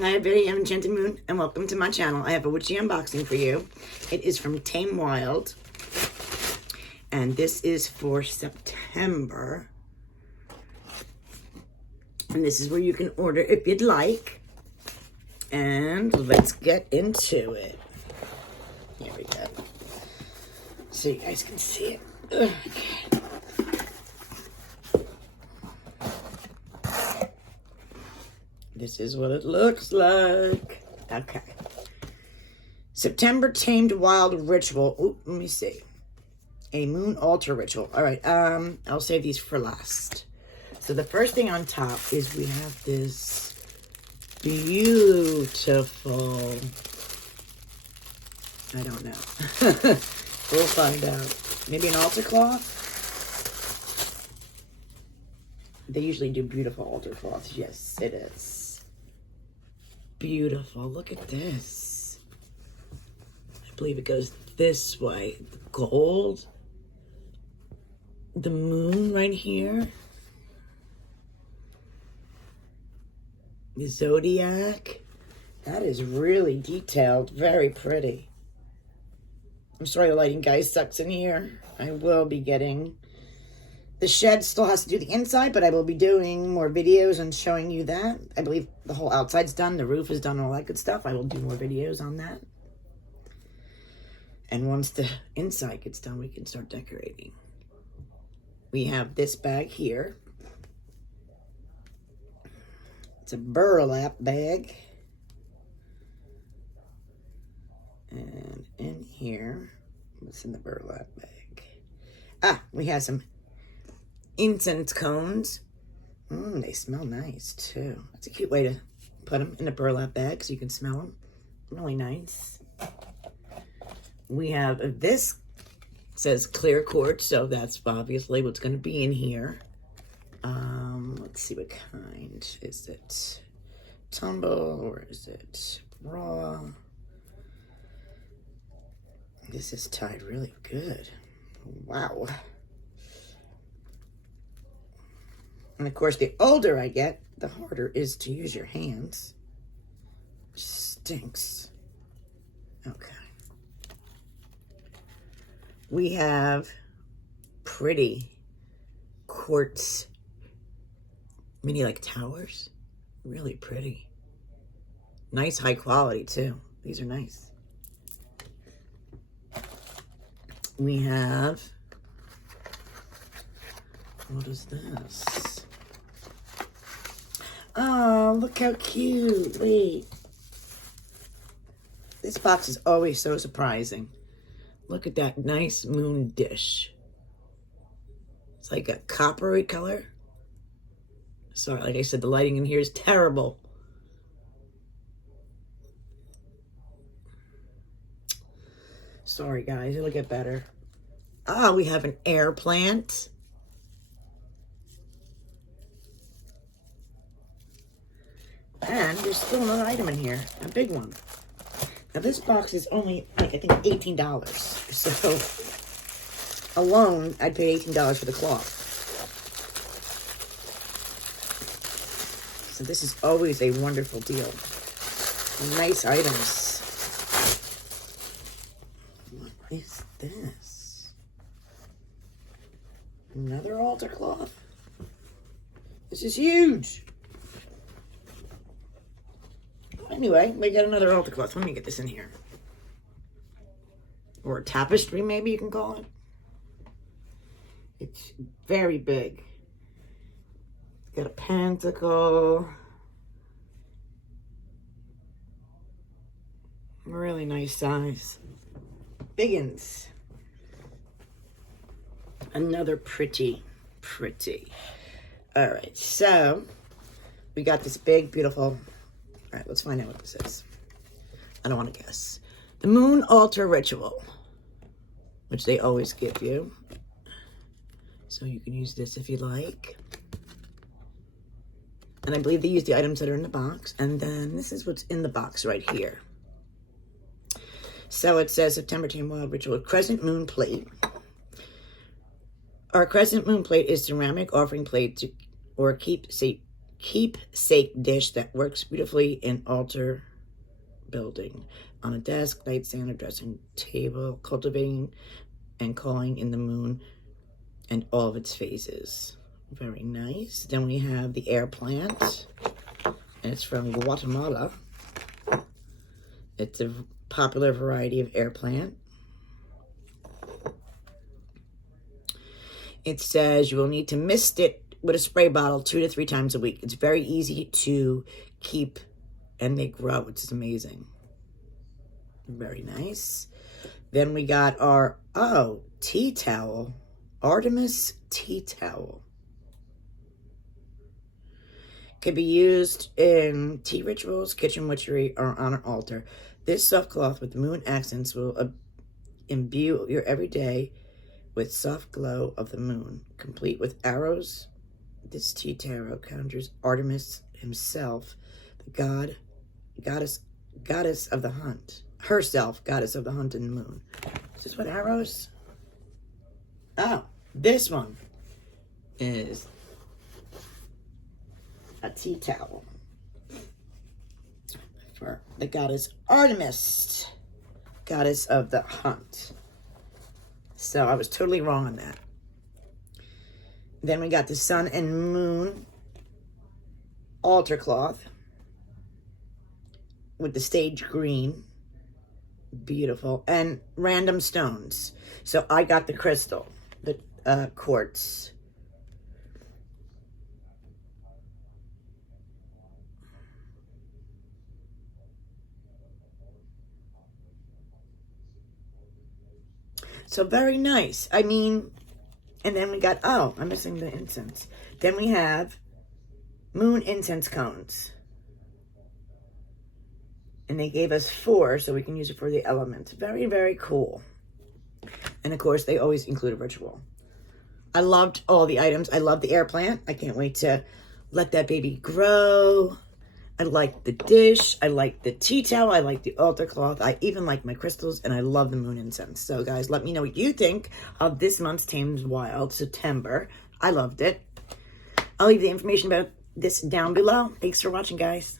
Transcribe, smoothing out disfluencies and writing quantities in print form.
Hi, everybody. I'm Enchanted Moon, and welcome to my channel. I have a witchy unboxing for you. It is from Tamed, and this is for September. And this is where you can order if you'd like. And let's get into it. Here we go. So you guys can see it. Okay. This is what it looks like. Okay. September Tamed Wild Ritual. Ooh, let me see. A moon altar ritual. All right. I'll save these for last. So the first thing on top is we have this beautiful, I don't know. We'll find out. Maybe an altar cloth? They usually do beautiful altar cloths. Yes, it is. Beautiful. Look at this. I believe it goes this way. The gold. The moon right here. The zodiac. That is really detailed. Very pretty. I'm sorry the lighting, guys, sucks in here. I will be getting... The shed still has to do the inside, but I will be doing more videos and showing you that. I believe the whole outside's done. The roof is done, all that good stuff. I will do more videos on that. And once the inside gets done, we can start decorating. We have this bag here. It's a burlap bag. And in here, what's in the burlap bag? Ah, we have some incense cones. They smell nice too. That's a cute way to put them in a burlap bag so you can smell them. Really nice. We have this, says clear quartz, so that's obviously what's going to be in here. Let's see, what kind is it? Tumble or is it raw? This is tied really good. Wow. And of course, the older I get, the harder it is to use your hands. Stinks. Okay. We have pretty quartz mini like towers. Really pretty. Nice high quality too. These are nice. We have, what is this? Oh, look how cute. Wait. This box is always so surprising. Look at that nice moon dish. It's like a coppery color. Sorry, like I said, the lighting in here is terrible. Sorry, guys. It'll get better. Ah, we have an air plant. And there's still another item in here, a big one. Now this box is only, like, I think $18. So alone, I'd pay $18 for the cloth. So this is always a wonderful deal. Nice items. What is this? Another altar cloth? This is huge. Anyway, we got another altar cloth. Let me get this in here. Or a tapestry, maybe you can call it. It's very big. It's got a pentacle. Really nice size. Biggins. Another pretty. All right, so we got this big, beautiful... All right, let's find out what this is. I don't want to guess. The Moon Altar Ritual, which they always give you. So you can use this if you like. And I believe they use the items that are in the box. And then this is what's in the box right here. So it says September Tamed Wild Ritual Crescent Moon Plate. Our crescent moon plate is ceramic offering plate or keepsake keepsake dish that works beautifully in altar building, on a desk, nightstand, or dressing table, cultivating and calling in the moon and all of its phases. Very nice. Then we have the air plant, and it's from Guatemala. It's a popular variety of air plant. It says you will need to mist it with a spray bottle 2 to 3 times a week. It's very easy to keep, and they grow, which is amazing. Very nice. Then we got our, tea towel. Artemis tea towel. Can be used in tea rituals, kitchen witchery, or on an altar. This soft cloth with moon accents will imbue your everyday with soft glow of the moon, complete with arrows. This tea towel conjures Artemis himself, the goddess of the hunt. Herself, goddess of the hunt and the moon. Is this what arrows? Oh, this one is a tea towel for the goddess Artemis, goddess of the hunt. So I was totally wrong on that. Then we got the sun and moon altar cloth with the sage green. Beautiful. And random stones. So I got the crystal, the quartz. So very nice. I mean, and then we got, I'm missing the incense. Then we have moon incense cones. And they gave us 4, so we can use it for the elements. Very, very cool. And of course, they always include a ritual. I loved all the items. I love the air plant. I can't wait to let that baby grow. I like the dish. I like the tea towel. I like the altar cloth. I even like my crystals, and I love the moon incense. So guys, let me know what you think of this month's Tamed Wild, September. I loved it. I'll leave the information about this down below. Thanks for watching, guys.